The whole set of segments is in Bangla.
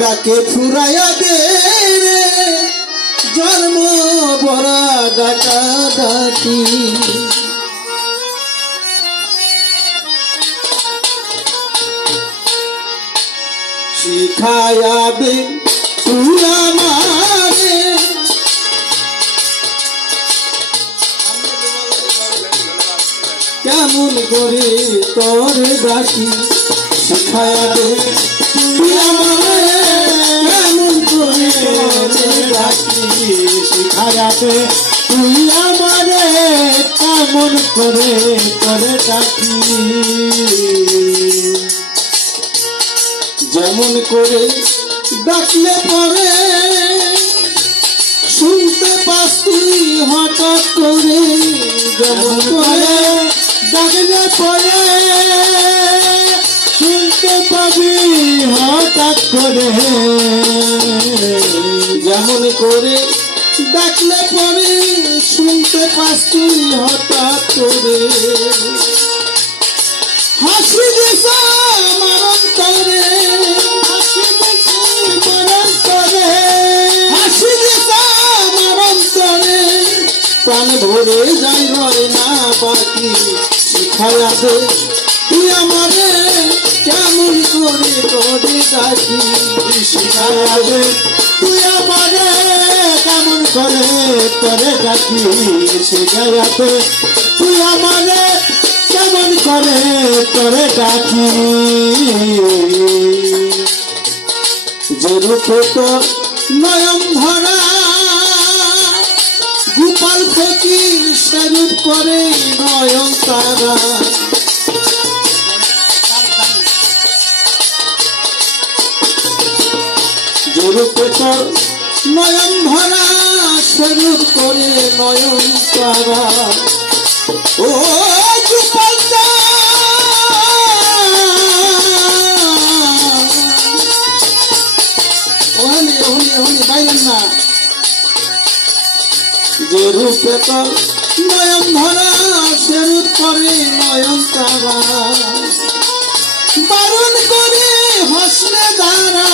ডাকে ফুরাইয়া দে রে জন্ম ভরা ডাকা ডাকি শিখায়াবে তুই আমারে কেমন করে তোরে ডাকি শিখায়াবে তুই আমারে কেমন করে তোরে ডাকি শিখায়াবে তুই আমারে কেমন করে তোরে ডাকি যেমন করে ডাকলে পরে শুনতে পাস তুই হঠাৎ করে যেমন করে ডাকলে পরে শুনতে পাবি হঠাৎ করে যেমন করে ডাকলে পরে শুনতে পাস তুই হঠাৎ করে হাসি দিস আমার অন্তরে হাসি দিস আমার অন্তরে প্রাণ ভরে যাই রয় না বাকি শিখায়া দে তুই আমারে কেমন করে তোরে ডাকি শিখায়া দে তুই আমারে কেমন করে তোরে ডাকি শিখায়া দে তুই আমারে কেমন করে তোরে ডাকি যে রূপে তোর নয়ন ধরা গোপাল ফকির স্বরূপ করে নয়ন তারা যে রূপে তোর নয়ন ধরা স্বরূপ করে নয়ন তারা ও গোপাল যে রূপে তোর নয়ন ধরা সে রূপ করে নয়ন তারা বারণ করে হসলে দ্বারা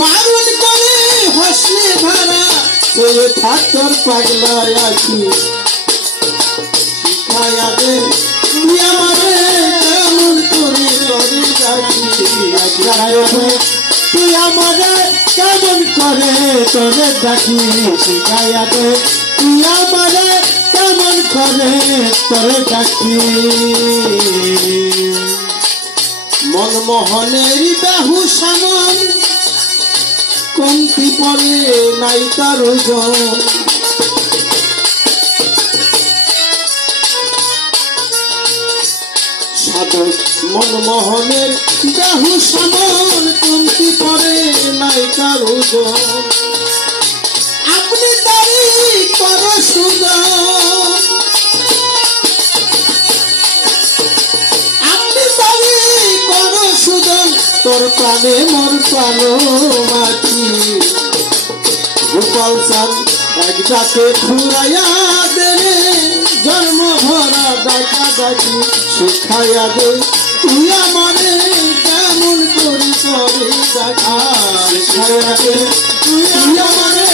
বারণ করে হসলে ধারা সে থাকতর পাগলা আছি শিখায়া দে তুই আমারে কেমন করে তোরে ডাকি শিখায়া দে তুই আমারে কেমন করে তোরে ডাকি শিখায়া দে তুই আমারে কেমন করে তোরে ডাকি মনমোহনের বাহু সামন কমতি পরে নাই তার ওজন সাধক মনমোহনের বাহু সামন কমতি পরে নাই তার ওজন আপনি তারি কর সুজন আপনি তারি কর সুজন তোর প্রাণে মোর প্রাণ মাটি গোপাল চাঁদ এক ডাকে ফুরাইয়া দে জন্ম ভরা ডাকা ডাকি শিখাইয়া দে তুই আমারে কেমন করি করে ডাকা শিখাইয়া দে তুই আমারে